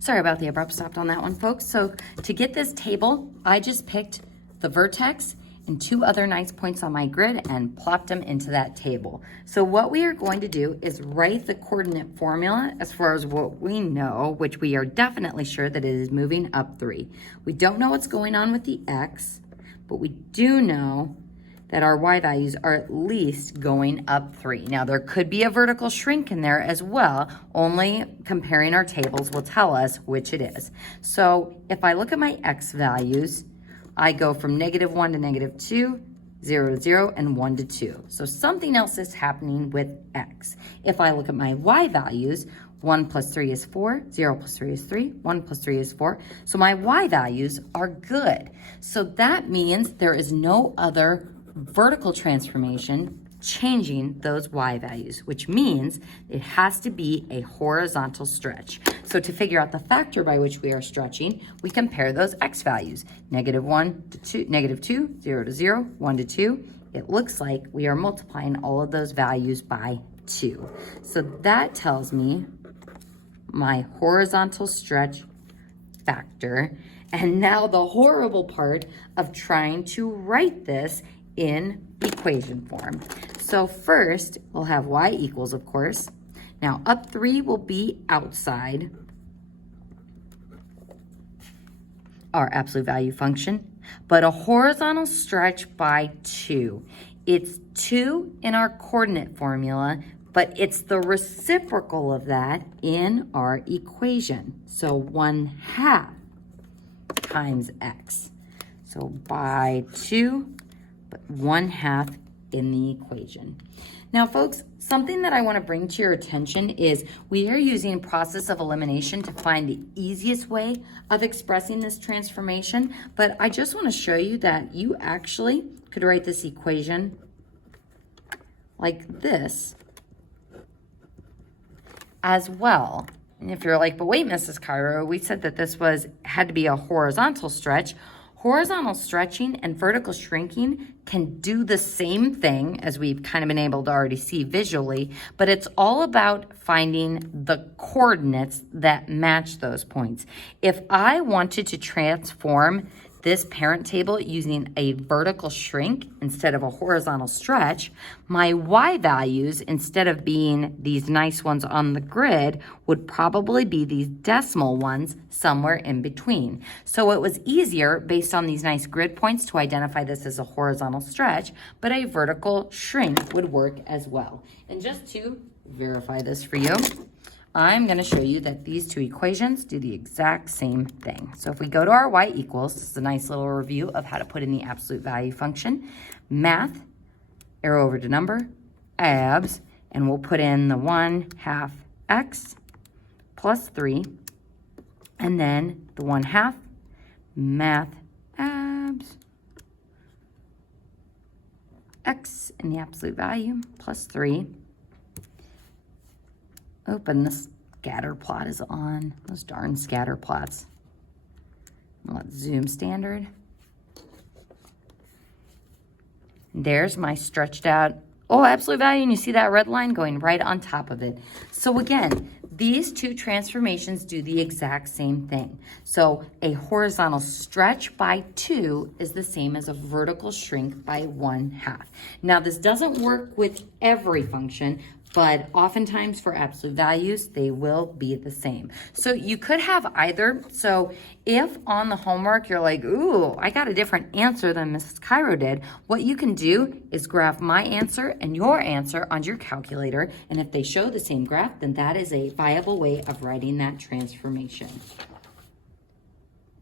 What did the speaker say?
Sorry about the abrupt stop on that one, folks. So to get this table, I just picked the vertex and two other nice points on my grid and plopped them into that table. So what we are going to do is write the coordinate formula as far as what we know, which we are definitely sure that it is moving up 3. We don't know what's going on with the x, but we do know that our y values are at least going up 3. Now, there could be a vertical shrink in there as well. Only comparing our tables will tell us which it is. So if I look at my x values, I go from -1 to -2, 0 to 0, and 1 to 2. So something else is happening with x. If I look at my y values, 1 plus 3 is 4, 0 plus 3 is 3, 1 plus 3 is 4. So my y values are good. So that means there is no other vertical transformation changing those y values, which means it has to be a horizontal stretch. So to figure out the factor by which we are stretching, we compare those x values. -1 to 2, -2, 0 to 0, 1 to 2. It looks like we are multiplying all of those values by 2. So that tells me my horizontal stretch factor. And now the horrible part of trying to write this in equation form. So first, we'll have y equals, of course. Now, up 3 will be outside our absolute value function, but a horizontal stretch by 2. It's 2 in our coordinate formula, but it's the reciprocal of that in our equation. So 1/2 times x. So by 2, but 1/2 in the equation. Now, folks, something that I want to bring to your attention is we are using process of elimination to find the easiest way of expressing this transformation, but I just want to show you that you actually could write this equation like this as well. And if you're like, but wait, Mrs. Cairo, we said that this had to be a horizontal stretch. Horizontal stretching and vertical shrinking can do the same thing, as we've kind of been able to already see visually, but it's all about finding the coordinates that match those points. If I wanted to transform this parent table using a vertical shrink instead of a horizontal stretch, my y values, instead of being these nice ones on the grid, would probably be these decimal ones somewhere in between. So it was easier, based on these nice grid points, to identify this as a horizontal stretch, but a vertical shrink would work as well. And just to verify this for you, I'm going to show you that these two equations do the exact same thing. So if we go to our y equals, this is a nice little review of how to put in the absolute value function. Math, arrow over to number, abs, and we'll put in the 1/2 x plus 3, and then the 1/2 math abs x in the absolute value plus 3. Open the scatter plot is on. Those darn scatter plots. Let's zoom standard. There's my stretched out, absolute value, and you see that red line going right on top of it. So again, these two transformations do the exact same thing. So a horizontal stretch by 2 is the same as a vertical shrink by 1/2. Now, this doesn't work with every function, but oftentimes for absolute values, they will be the same. So you could have either. So if on the homework you're like, ooh, I got a different answer than Mrs. Cairo did, what you can do is graph my answer and your answer on your calculator. And if they show the same graph, then that is a viable way of writing that transformation.